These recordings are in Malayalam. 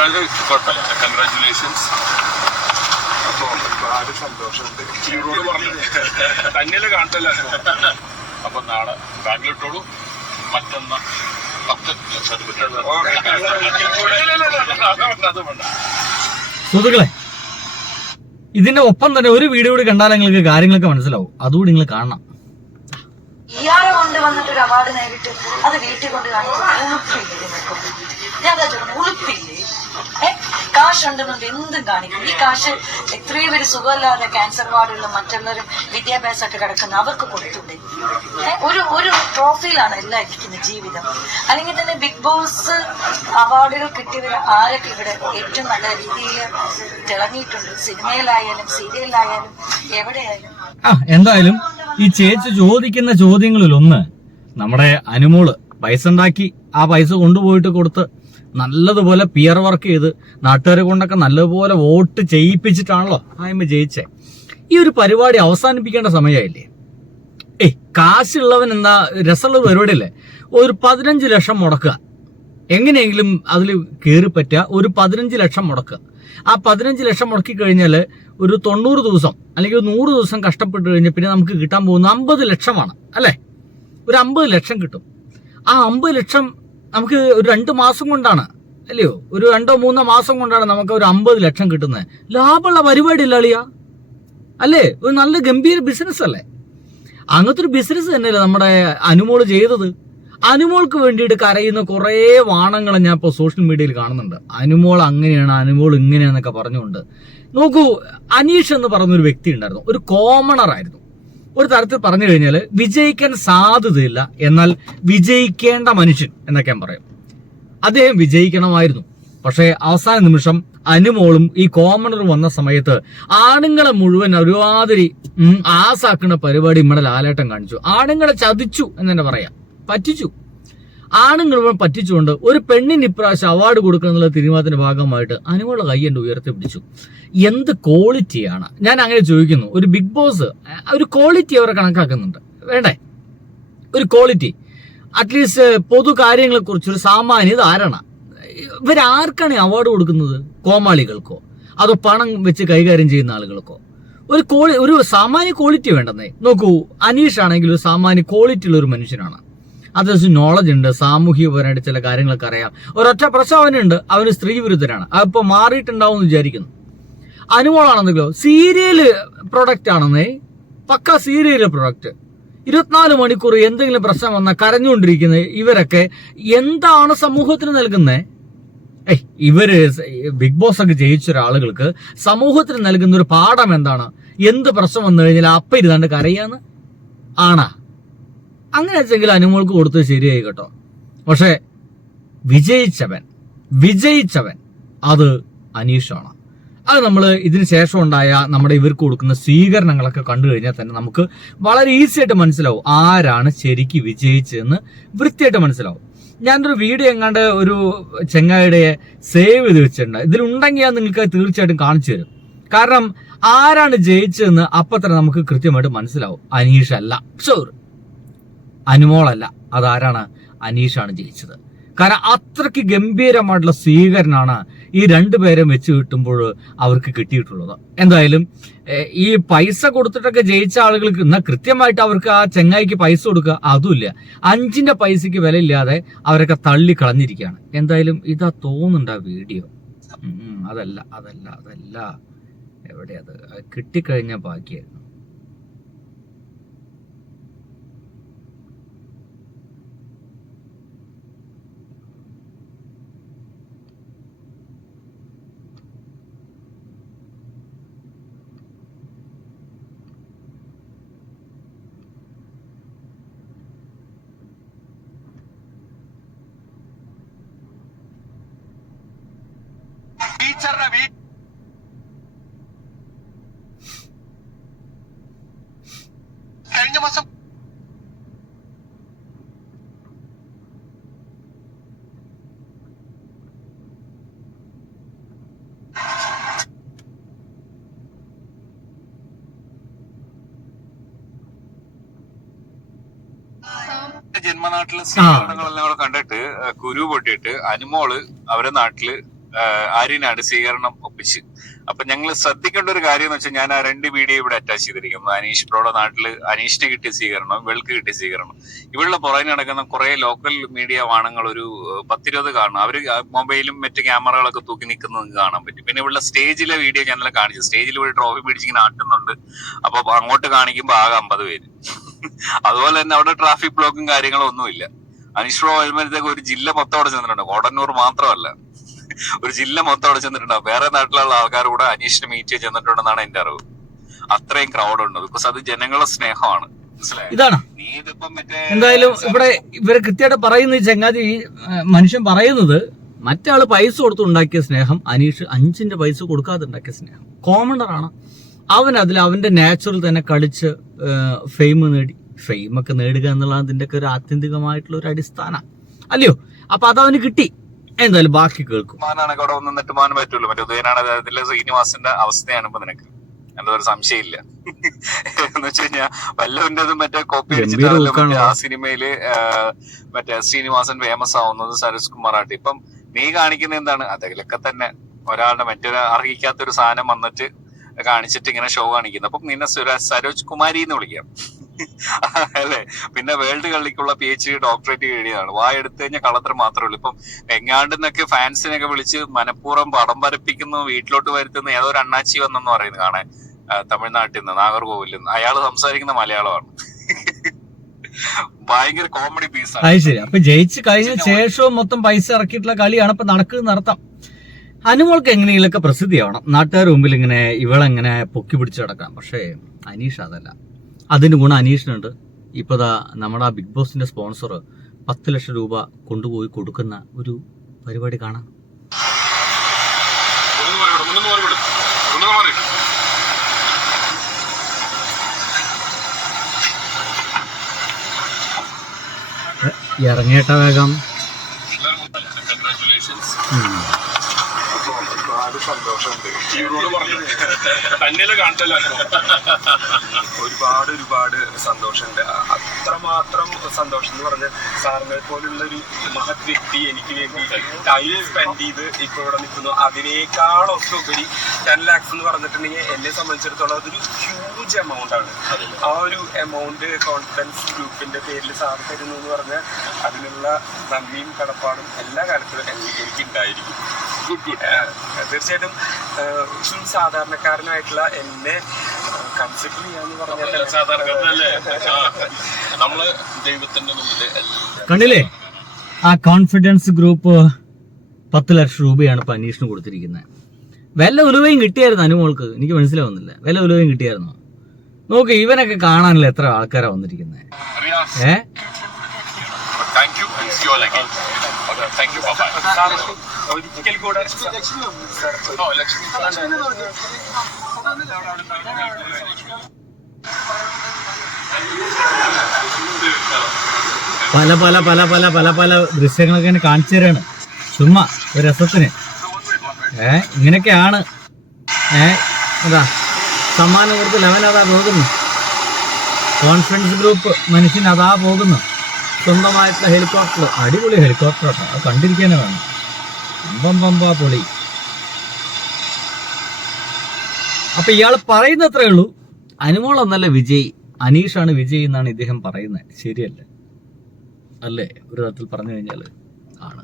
കൺഗ്രാജുലേഷൻ കുഴപ്പമില്ല കൺഗ്രാജുലേഷൻസ് തന്നെയല്ലേ കാണത്തല്ല? അപ്പൊ നാളെ ബാങ്കിലിട്ടോളൂ മറ്റൊന്ന് പത്ത്. സുഹൃത്തുക്കളെ ഇതിന്റെ ഒപ്പം തന്നെ ഒരു വീഡിയോ കൂടി കണ്ടാൽ നിങ്ങൾക്ക് കാര്യങ്ങളൊക്കെ മനസ്സിലാവും. അതുകൂടി നിങ്ങൾ കാണണം. ഇയാളെ കൊണ്ട് വന്നിട്ട് ഒരു അവാർഡ് നേടിയിട്ട് അത് വീട്ടിൽ കൊണ്ട് കാണിക്കും ഉളുപ്പില്ലേ നിനക്കൊക്കെ? ഞാൻ അതാ ചോദിക്കുന്നത് ഉളുപ്പില്ലേ ഏ? കാശ് ഉണ്ടെന്നുണ്ട് എന്തും കാണിക്കും ഈ കാശ് എത്രയോ പേര് സുഖമില്ലാതെ ക്യാൻസർ വാർഡുള്ള മറ്റുള്ളവരും വിദ്യാഭ്യാസമായിട്ട് കിടക്കുന്ന അവർക്ക് കൊടുത്തുണ്ട് ഒരു ഒരു ട്രോഫിയിലാണ് എല്ലാം ഇരിക്കുന്ന ജീവിതം. അല്ലെങ്കിൽ തന്നെ ബിഗ് ബോസ് അവാർഡുകൾ കിട്ടിയവർ ആരൊക്കെ ഇവിടെ ഏറ്റവും നല്ല രീതിയിൽ തിളങ്ങിയിട്ടുണ്ട്? സിനിമയിലായാലും സീരിയലിലായാലും എവിടെയായാലും. ആ എന്തായാലും ഈ ചേച്ചി ചോദിക്കുന്ന ചോദ്യങ്ങളിൽ ഒന്ന് നമ്മുടെ അനുമോൾ പൈസ ഉണ്ടാക്കി ആ പൈസ കൊണ്ടുപോയിട്ട് കൊടുത്ത് നല്ലതുപോലെ പിയർ വർക്ക് ചെയ്ത് നാട്ടുകാരെ കൊണ്ടൊക്കെ നല്ലതുപോലെ വോട്ട് ചെയ്യിപ്പിച്ചിട്ടാണല്ലോ ആയ്മ ജയിച്ചേ. ഈ ഒരു പരിപാടി അവസാനിപ്പിക്കേണ്ട സമയമായില്ലേ ഏയ് കാശുള്ളവൻ എന്താ രസമുള്ള പരിപാടി അല്ലേ ഒരു പതിനഞ്ച് ലക്ഷം മുടക്കുക. എങ്ങനെയെങ്കിലും അതിൽ കയറി പറ്റുക ഒരു പതിനഞ്ച് ലക്ഷം മുടക്കുക. ആ പതിനഞ്ച് ലക്ഷം മുടക്കി കഴിഞ്ഞാൽ ഒരു തൊണ്ണൂറ് ദിവസം അല്ലെങ്കിൽ നൂറ് ദിവസം കഷ്ടപ്പെട്ട് കഴിഞ്ഞാൽ പിന്നെ നമുക്ക് കിട്ടാൻ പോകുന്ന അമ്പത് ലക്ഷമാണ് അല്ലേ? ഒരു അമ്പത് ലക്ഷം കിട്ടും. ആ അമ്പത് ലക്ഷം നമുക്ക് ഒരു രണ്ട് മാസം കൊണ്ടാണ് അല്ലയോ? ഒരു രണ്ടോ മൂന്നോ മാസം കൊണ്ടാണ് നമുക്ക് ഒരു അമ്പത് ലക്ഷം കിട്ടുന്നത്. ലാഭമുള്ള പരിപാടി അല്ല അല്ലേ? ഒരു നല്ല ഗംഭീര ബിസിനസ് അല്ലേ? അങ്ങനത്തെ ഒരു ബിസിനസ് തന്നെയല്ലേ നമ്മുടെ അനുമോൾ ചെയ്തത്. അനുമോൾക്ക് വേണ്ടിയിട്ട് കരയുന്ന കുറേ വാണങ്ങൾ ഞാൻ ഇപ്പോൾ സോഷ്യൽ മീഡിയയിൽ കാണുന്നുണ്ട്. അനുമോൾ അങ്ങനെയാണ് അനുമോൾ ഇങ്ങനെയാണെന്നൊക്കെ പറഞ്ഞുകൊണ്ട്. നോക്കൂ അനീഷ് എന്ന് പറഞ്ഞൊരു വ്യക്തി ഉണ്ടായിരുന്നു. ഒരു കോമണർ ആയിരുന്നു. ഒരു തരത്തിൽ പറഞ്ഞു കഴിഞ്ഞാൽ വിജയിക്കാൻ സാധ്യതയില്ല. എന്നാൽ വിജയിക്കേണ്ട മനുഷ്യൻ എന്നൊക്കെ ഞാൻ പറയും. അദ്ദേഹം വിജയിക്കണമായിരുന്നു. പക്ഷേ അവസാന നിമിഷം അനുമോളും ഈ കോമണർ വന്ന സമയത്ത് ആണുങ്ങളെ മുഴുവൻ ഒരുമാതിരി ആസാക്കുന്ന പരിപാടി നമ്മുടെ ലാലേട്ടം കാണിച്ചു. ആണുങ്ങളെ ചതിച്ചു എന്ന് തന്നെ പറയാം. പറ്റിച്ചു. ആണുങ്ങൾ പറ്റിച്ചുകൊണ്ട് ഒരു പെണ്ണിന് ഇപ്രാവശ്യം അവാർഡ് കൊടുക്കണം എന്നുള്ള തീരുമാനത്തിന്റെ ഭാഗമായിട്ട് അനുമോളുടെ കൈ എന്റെ ഉയർത്തി പിടിച്ചു എന്ത് ക്വാളിറ്റിയാണ് ഞാൻ അങ്ങനെ ചോദിക്കുന്നു. ഒരു ബിഗ് ബോസ് ഒരു ക്വാളിറ്റി അവരെ കണക്കാക്കുന്നുണ്ട്. വേണ്ടേ? ഒരു ക്വാളിറ്റി അറ്റ്ലീസ്റ്റ് പൊതു കാര്യങ്ങളെ കുറിച്ച് ഒരു സാമാന്യ ധാരണ. ഇവരാർക്കാണ് അവാർഡ് കൊടുക്കുന്നത്? കോമാളികൾക്കോ? അതോ പണം വെച്ച് കൈകാര്യം ചെയ്യുന്ന ആളുകൾക്കോ? ഒരു ക്വാളി ഒരു സാമാന്യ ക്വാളിറ്റി വേണ്ടെന്നേ. നോക്കൂ അനീഷ് ആണെങ്കിൽ ഒരു സാമാന്യ ക്വാളിറ്റി ഉള്ള ഒരു മനുഷ്യനാണ്. അത്യാവശ്യം നോളജ് ഉണ്ട് സാമൂഹികപരമായിട്ട് ചില കാര്യങ്ങളൊക്കെ അറിയാം. ഒരൊറ്റ പ്രസ്താവനയുണ്ട് അവന് സ്ത്രീ വിരുദ്ധനാണ്. അപ്പൊ മാറിയിട്ടുണ്ടാവും എന്ന് വിചാരിക്കുന്നു. അനുമോളാണെന്നെങ്കിലോ സീരിയൽ പ്രൊഡക്റ്റ് ആണെന്നേ പക്ക സീരിയൽ പ്രൊഡക്റ്റ് ഇരുപത്തിനാല് മണിക്കൂർ എന്തെങ്കിലും പ്രശ്നം വന്നാൽ കരഞ്ഞുകൊണ്ടിരിക്കുന്ന ഇവരൊക്കെ എന്താണ് സമൂഹത്തിന് നൽകുന്നത് ഏയ് ഇവർ ബിഗ് ബോസ് ഒക്കെ ജയിച്ച ഒരാളുകൾക്ക് സമൂഹത്തിന് നൽകുന്ന ഒരു പാഠം എന്താണ്? എന്ത് പ്രശ്നം വന്നു കഴിഞ്ഞാൽ അപ്പ ഇരുന്നാണ്ട് കരയാന്ന്? ആണാ? അങ്ങനെ വെച്ചെങ്കിൽ അനുമോൾക്ക് കൊടുത്തത് ശരിയായി കേട്ടോ. പക്ഷേ വിജയിച്ചവൻ വിജയിച്ചവൻ അത് അനീഷാണ്. അത് നമ്മൾ ഇതിന് ശേഷം ഉണ്ടായ നമ്മുടെ ഇവർക്ക് കൊടുക്കുന്ന സ്വീകരണങ്ങളൊക്കെ കണ്ടു കഴിഞ്ഞാൽ തന്നെ നമുക്ക് വളരെ ഈസി ആയിട്ട് മനസ്സിലാവും ആരാണ് ശരിക്ക് വിജയിച്ചതെന്ന് വൃത്തിയായിട്ട് മനസ്സിലാവും. ഞാനൊരു വീഡിയോ എങ്ങാണ്ട് ഒരു ചെങ്ങായിയുടെ സേവ് ചെയ്ത് വെച്ചിട്ടുണ്ട്. ഇതിലുണ്ടെങ്കിൽ ഞാൻ നിങ്ങൾക്ക് തീർച്ചയായിട്ടും കാണിച്ചു തരും. കാരണം ആരാണ് ജയിച്ചതെന്ന് അപ്പത്ര നമുക്ക് കൃത്യമായിട്ട് മനസ്സിലാവും. അനീഷ് അല്ല. ഷുവർ അനുമോളല്ല. അതാരാണ്? അനീഷാണ് ജയിച്ചത്. കാരണം അത്രയ്ക്ക് ഗംഭീരമായിട്ടുള്ള സ്വീകരണമാണ് ഈ രണ്ടുപേരും വെച്ച് കിട്ടുമ്പോൾ അവർക്ക് കിട്ടിയിട്ടുള്ളത്. എന്തായാലും ഈ പൈസ കൊടുത്തിട്ടൊക്കെ ജയിച്ച ആളുകൾക്ക് എന്നാൽ കൃത്യമായിട്ട് അവർക്ക് ആ ചെങ്ങായിക്ക് പൈസ കൊടുക്കുക അതുമില്ല. അഞ്ചിന്റെ പൈസക്ക് വിലയില്ലാതെ അവരൊക്കെ തള്ളി കളഞ്ഞിരിക്കുകയാണ്. എന്തായാലും ഇതാ തോന്നുന്നുണ്ട് ആ വീഡിയോ. അതല്ല അതല്ല അതല്ല. എവിടെ അത്? അത് കിട്ടിക്കഴിഞ്ഞ ബാക്കിയായിരുന്നു. ടീച്ചറുടെ വീ കഴിഞ്ഞ മാസം ജന്മനാട്ടിലെ സ്ഥലങ്ങളെല്ലാം കൂടെ കണ്ടിട്ട് കുരു പൊട്ടിയിട്ട് അനുമോൾ അവരെ നാട്ടിൽ ആര്യനാണ് സ്വീകരണം ഒപ്പിച്ച്. അപ്പൊ ഞങ്ങൾ ശ്രദ്ധിക്കേണ്ട ഒരു കാര്യം എന്ന് വെച്ചാൽ ഞാൻ ആ രണ്ട് വീഡിയോ ഇവിടെ അറ്റാച്ച് ചെയ്തിരിക്കുന്നു. അനീഷ് ഇപ്പോഴുടെ നാട്ടിൽ അനീഷിന് കിട്ടിയ സ്വീകരണം ഇവൾക്ക് കിട്ടിയ സ്വീകരണം. ഇവളുടെ പുറകെ നടക്കുന്ന കുറെ ലോക്കൽ മീഡിയ വാണങ്ങൾ ഒരു പത്തിരുപത് കാണും. അവർ മൊബൈലും മറ്റു ക്യാമറകളൊക്കെ തൂക്കി നിൽക്കുന്നത് കാണാൻ പറ്റും. പിന്നെ ഇവളുടെ സ്റ്റേജിലെ വീഡിയോ ഞാൻ നല്ല കാണിച്ചു. സ്റ്റേജിൽ ഒരു ട്രോഫി പിടിച്ചിങ്ങനെ ആട്ടുന്നുണ്ട്. അപ്പൊ അങ്ങോട്ട് കാണിക്കുമ്പോൾ ആകെ അമ്പത് പേര്. അതുപോലെ തന്നെ അവിടെ ട്രാഫിക് ബ്ലോക്കും കാര്യങ്ങളും ഒന്നുമില്ല. അനീഷ് ബ്രോ വരുമ്പോഴത്തേക്ക് ഒരു ജില്ല മൊത്തം അവിടെ ചെന്നിട്ടുണ്ട്. കോടന്നൂർ മാത്രമല്ല. ഒരു ജില്ല മൊത്തം അവിടെ ചെന്നിട്ടുണ്ടാവും. വേറെ നാട്ടിലുള്ള ആൾക്കാർ കൂടെ അനീഷിനെ മീറ്റ് ചെയ്ത് ചെന്നിട്ടുണ്ടെന്നാണ് എന്റെ അറിവ്. അത്രയും ക്രൗഡ് ഉണ്ട്? ബിക്കോസ് അത് ജനങ്ങളുടെ സ്നേഹമാണ്. ഇതാണ്. എന്തായാലും ഇവിടെ ഇവർ കൃത്യമായിട്ട് പറയുന്ന ഈ ചങ്ങാതി ഈ മനുഷ്യൻ പറയുന്നത് മറ്റാൾ പൈസ കൊടുത്ത് ഉണ്ടാക്കിയ സ്നേഹം അനീഷ് അഞ്ചിന്റെ പൈസ കൊടുക്കാതെ ഉണ്ടാക്കിയ സ്നേഹം. കോമണറാണ് അവൻ അതിൽ അവന്റെ നാച്ചുറൽ തന്നെ കളിച്ച് ഫെയിം നേടി. ഫെയിം ഒക്കെ നേടുക എന്നുള്ളത് അതിന്റെ ഒക്കെ ഒരു ആത്യന്തികമായിട്ടുള്ള ഒരു അടിസ്ഥാന. അല്ലയോ? അപ്പൊ അതവന് കിട്ടി. എന്തായാലും ബാക്കി കേൾക്കും. മാനാണെങ്കിൽ അവിടെ നിന്നിട്ട് മാൻ പറ്റുള്ളൂ മറ്റേ ഉദയനാണ് അതിലെ ശ്രീനിവാസിന്റെ അവസ്ഥയാണ് ഇപ്പൊ നിനക്ക്. എന്താ ഒരു സംശയമില്ല. എന്ന് വെച്ച് കഴിഞ്ഞാൽ വല്ലവന്റേതും മറ്റേ കോപ്പി അടിച്ചിട്ടാണല്ലോ മറ്റേ ആ സിനിമയിൽ മറ്റേ ശ്രീനിവാസൻ ഫേമസ് ആവുന്നത് സരസ് കുമാറായിട്ട്. ഇപ്പം നീ കാണിക്കുന്ന എന്താണ്? അതിലൊക്കെ തന്നെ ഒരാളുടെ മറ്റൊരു അർഹിക്കാത്ത ഒരു സാധനം വന്നിട്ട് കാണിച്ചിട്ട് ഇങ്ങനെ ഷോ കാണിക്കുന്നു. അപ്പം നിന്നെ സുരാജ് സരോജ് കുമാരി എന്ന് വിളിക്കാം. അല്ലേ? പിന്നെ വേൾഡ് കളിക്കുള്ള പി എച്ച് ഡി ഡോക്ടറേറ്റ് കഴിയാണ് വായ എടുത്തു കഴിഞ്ഞാൽ കളത്ര മാത്രമേ ഉള്ളൂ. ഇപ്പം എങ്ങാണ്ട് എങ്ങാണ്ടെന്നൊക്കെ ഫാൻസിനൊക്കെ വിളിച്ച് മനഃപൂർവം പടം വരപ്പിക്കുന്നു വീട്ടിലോട്ട് വരുത്തുന്ന ഏതോ ഒരു അണ്ണാച്ചി വന്നെന്ന് പറയുന്നത് കാണാൻ തമിഴ്നാട്ടിൽ നിന്ന് നാഗർകോവിലിൽ നിന്ന്. അയാൾ സംസാരിക്കുന്ന മലയാളമാണ്. ഭയങ്കര കോമഡി പീസാണ് അത് ശരി. അപ്പൊ ജയിച്ച് കഴിഞ്ഞ ശേഷവും മൊത്തം പൈസ ഇറക്കിയിട്ടുള്ള കളിയാണ് ഇപ്പൊ നടക്കുന്നത് നടത്താം അനുമോൾക്ക് എങ്ങനെയെങ്കിലൊക്കെ പ്രസിദ്ധിയാവണം നാട്ടുകാർ മുമ്പിൽ ഇങ്ങനെ ഇവളെങ്ങനെ പൊക്കി പിടിച്ചു കിടക്കാം പക്ഷേ അനീഷ് അതല്ല. അതിന് ഗുണം അനീഷിനുണ്ട്. ഇപ്പൊ ദാ നമ്മുടെ ആ ബിഗ് ബോസിന്റെ സ്പോൺസർ പത്ത് ലക്ഷം രൂപ കൊണ്ടുപോയി കൊടുക്കുന്ന ഒരു പരിപാടി കാണാം. ഇറങ്ങിയിട്ട വേഗം. സന്തോഷമുണ്ട് തന്നെയല്ലേ കാണത്തല്ല ഒരുപാട് ഒരുപാട് സന്തോഷമുണ്ട്. അത്രമാത്രം സന്തോഷം എന്ന് പറഞ്ഞ സാറിനെ പോലുള്ള ഒരു മഹത് വ്യക്തി എനിക്ക് വേണ്ടി ടൈം സ്പെൻഡ് ചെയ്ത് ഇപ്പൊ ഇവിടെ നിൽക്കുന്നു. അതിനേക്കാളൊക്കെ ഉപരി ടെൻ ലാക്സ് എന്ന് പറഞ്ഞിട്ടുണ്ടെങ്കിൽ എന്നെ സംബന്ധിച്ചിടത്തോളം അതൊരു ഹ്യൂജ് എമൗണ്ട് ആണ്. ആ ഒരു എമൗണ്ട് കോൺഫിഡൻസ് ഗ്രൂപ്പിന്റെ പേരിൽ സാർ തരുന്നു എന്ന് പറഞ്ഞാൽ അതിനുള്ള നന്ദിയും കടപ്പാടും എല്ലാ കാലത്തും എനിക്ക് ഉണ്ടായിരിക്കും ഗുഡ് ഗുഡ് തീർച്ചയായിട്ടും ഏഹ്, ഒരു സാധാരണക്കാരനായിട്ടുള്ള എന്നെ കൺസിഡർ ചെയ്യാന്ന് പറഞ്ഞാൽ കണ്ടില്ലേ? ആ കോൺഫിഡൻസ് ഗ്രൂപ്പ് പത്ത് ലക്ഷം രൂപയാണ് ഇപ്പൊ അന്വേഷണം കൊടുത്തിരിക്കുന്നത്. വല്ല ഉലുവയും കിട്ടിയായിരുന്നു അനുമോൾക്ക് എനിക്ക് മനസ്സിലാവുന്നില്ല. വല്ല ഉലുവയും കിട്ടിയായിരുന്നു? നോക്ക് ഇവനൊക്കെ കാണാനല്ല എത്ര ആൾക്കാരാ വന്നിരിക്കുന്നത് റിയാസ് ഏ thank you you thank thank you bye കൂടെ ഓ ലക്ഷ്മി പല പല പല പല പല പല ദൃശ്യങ്ങളൊക്കെ ഇങ്ങനെ കാണിച്ചു തരാണ്. ചുമ്മാ ഒരു രസത്തിന്. ഏ ഇങ്ങനെയൊക്കെയാണ്. ഏ അതാ സമ്മാനം കൊടുത്ത് ലെവൻ അതാ പോകുന്നു. കോൺഫിഡൻസ് ഗ്രൂപ്പ് മനുഷ്യൻ അതാ പോകുന്നു. സ്വന്തമായിട്ടുള്ള ഹെലികോപ്റ്റർ അടിപൊളി ഹെലികോപ്റ്റർ അത് കണ്ടിരിക്കാനേ വേണം. പമ്പാ പൊളി. അപ്പൊ ഇയാൾ പറയുന്നത്രേ ഉള്ളൂ. അനുമോൾ എന്നല്ല വിജയ്. അനീഷാണ് വിജയ് എന്നാണ് ഇദ്ദേഹം പറയുന്നത്. ശരിയല്ല? അല്ലേ? ഒരു തരത്തിൽ പറഞ്ഞു കഴിഞ്ഞാൽ ആണ്.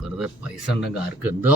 വെറുതെ പൈസ ഉണ്ടെങ്കിൽ ആർക്ക് എന്തോ